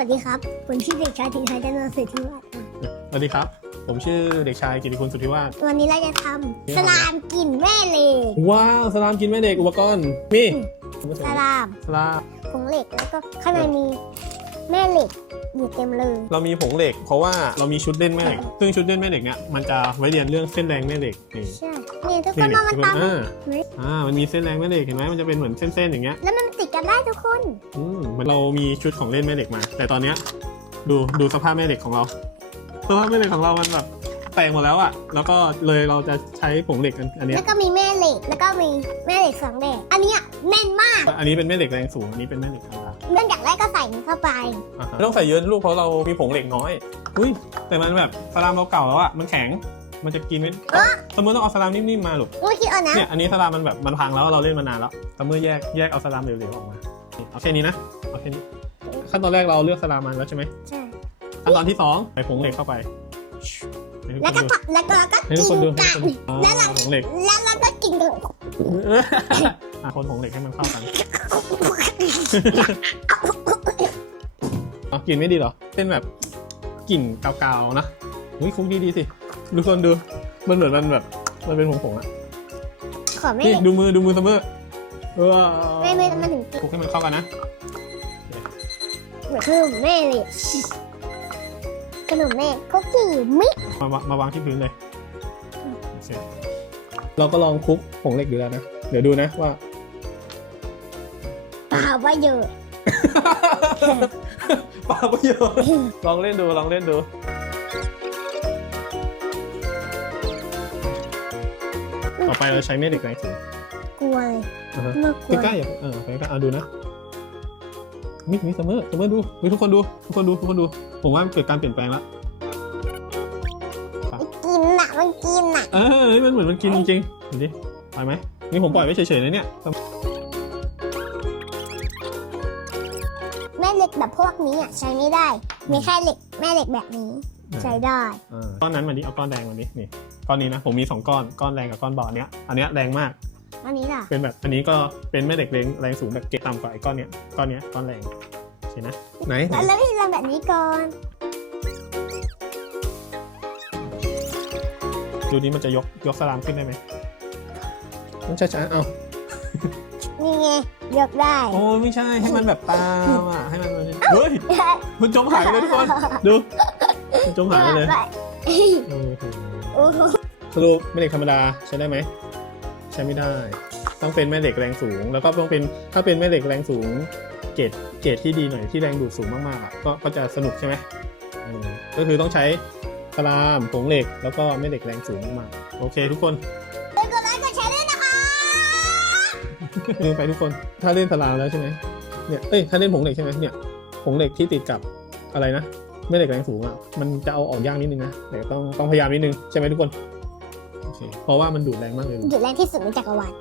วัสดีครับ ผมชื่อเด็กชายถินไทยจันทร์สุทธิวัฒน์สวัสดีครับ ผมชื่อเด็กชายกิติคุณสุทธิวาสวันนี้เราจะทำสลามกลิ่นแม่เหล็กว้าวสลามกินแม่เด็กอุปกรณ์นี่สลามสลามผงเหล็กแล้วก็ข้างในมีแม่เหล็กอยู่เต็มเลย เรามีผงเหล็ก เพราะว่าเรามีชุดเล่นแม่เหล็กซึ่งชุดเล่นแม่เหล็กเนี่ยมันจะไว้เรียนเรื่องเส้นแรงแม่เหล็กนี่ใช่เนี่ยทุกคนี่นนี่เอามาทุกคนตำอ่าเฮ้ยอ่ามันมีเส้นแรงแม่เหล็กเห็นไหมมันจะเป็นเหมือนเส้นๆอย่างเงี้ยแล้วมันติด กันได้ทุกคน อืมเหมือนเรามีชุดของเล่นแม่เหล็กมา แต่ตอนเนี้ยดูดูสภาพแม่เหล็กของเราสภาพแม่เหล็กของเรามันแบบแตกหมดแล้วอะแล้วก็เลยเราจะใช้ผงเหล็กอันอันเนี้ยแล้วก็มีแม่เหล็ก แล้วก็มีแม่เหล็กสองแบบอันเนี้ยแน่นมาก อันนี้เป็นแม่เหล็กแรงสูงอันนี้เป็นแม่เหล็กธรรมดาเรื่องจากแรกก็ใส่นี้เข้าไป อ่าฮะไม่ต้องใส่เยอะลูกเพราะเรามีผงเหล็กน้อย อุ้ยแต่มันแบบสลามเราเก่าแล้วอะมันแข็ง มันจะกินไม่เอ๊ะสมมติต้องเอาสลามนิ่มๆมาลูกเมื่อกี้เอานะเนี่ยอันนี้สลามมันแบบมันพังแล้วเราเล่นมานานแล้วแต่เมื่อแยกแยกเอาสลามเหลวๆออกมานี่เอาแค่นี้นะเอาแค่นี้ขั้นตอนแรกเราเลือกสลามมันแล้วใช่ไหมใช่ขั้นตอนที่สองใส่ผงเหล็กเข้าไปให้ทุแล้วก็คนดูทอดแล้วก็แล้วก็ให้ทุกิกคนนดูกัให้นทุกคนดูอ๋อแล้วเราผงเหล็กแล้วเราก็กินกันอะคนผงเหล็กให้มันเข้ากันอ๋อกลิ่นไม่ดีเหรอเป็นแบบกลิ่นกาวๆนะอุ้ยคุกดีดีๆสิ ดูคนดู มันเหมือนมันแบบ มันเป็นผงผงๆอะขอไม่นี่เหล็กดูมือดูมือเสมอเออไม่ไม่มันถึงติดคลุกให้มันเข้ากันนะเหมือนขนมแม่เลยขนมแม่ก็กี่มิมาวางมาวางที่พื้นเลยโอเคเราก็ลองคลุกผงเหล็กดูแล้วนะ เดี๋ยวดูนะว่าเปล่าว่าเยอะปาประโยชน์ลองเล่นดู ลองเล่นดู ต่อไปเราใช้แม่เหล็กแรงสูงกลัวเลยอ่าฮะน่ากลัวใกล้ๆอย่าเออใกล้ๆอะดูนะมิกมิกเสมอเสมอดูดูทุกคนดู ทุกคนดู ทุกคนดู ผมว่ามันเกิดการเปลี่ยนแปลงแล้วกินน่ะมันกินน่ะเออนี่มันเหมือนมันกินจริงๆดูดิไปไหมนี่ผมปล่อยไว้เฉยๆนะเนี่ย แม่เหล็กแบบพวกนี้อะใช้ไม่ได้ มีแค่เหล็กแม่เหล็กแบบนี้ ใช้ได้ อ่าก้อนนั้นวันนี้เอาก้อนแดงวันนี้นี่ ก้อนนี้นะผมมีสองก้อนก้อนแรงกับก้อนเบาอันเนี้ยอันเนี้ยแรงมาก อันนี้ล่ะ เป็นแบบอันนี้ก็เป็นแม่เหล็กแรงแรงสูงแบบเกรดต่ำกว่าไอ้ก้อนเนี้ยก้อนเนี้ยก้อนแรงโอเคนะไหนไหนแล้วพี่ทำแบบนี้ก่อน ดูนี้มันจะยกยกสลามขึ้นได้ไหมต้องช้าๆเอานี่ไงยกได้ โอ้ยไม่ใช่ให้มันแบบตามอะให้มันเฮ้ยมันจมหายไปเลยทุกคนดูมันจมหายไปเลยโอ้โหโอ้โหสรุปแม่เหล็กธรรมดาใช้ได้ไหมใช้ไม่ได้ ต้องเป็นแม่เหล็กแรงสูง แล้วก็ต้องเป็นถ้าเป็นแม่เหล็กแรงสูง เกรดเกรดที่ดีหน่อยที่แรงดูดสูงมากๆอะก็ก็จะสนุกใช่ไหมอืมก็คือต้องใช้สลามผงเหล็กแล้วก็แม่เหล็กแรงสูงมากๆโอเค ทุกคนเป็นกดไลค์กดแชร์ด้วยนะคะ ลืมไปทุกคนถ้าเล่นสลามแล้วใช่ไหมเนี่ยเอ้ยถ้าเล่นผงเหล็กใช่ไหมเนี่ยผงเหล็กที่ติดกับอะไรนะ ไม่เหล็กแรงสูงอะมันจะเอาออกยากนิดนึงนะแต่ต้องต้องพยายามนิดนึงใช่ไหมทุกคนโอเคเพราะว่ามันดูดแรงมากเลย หยุดแรงที่สุดในจักรวาล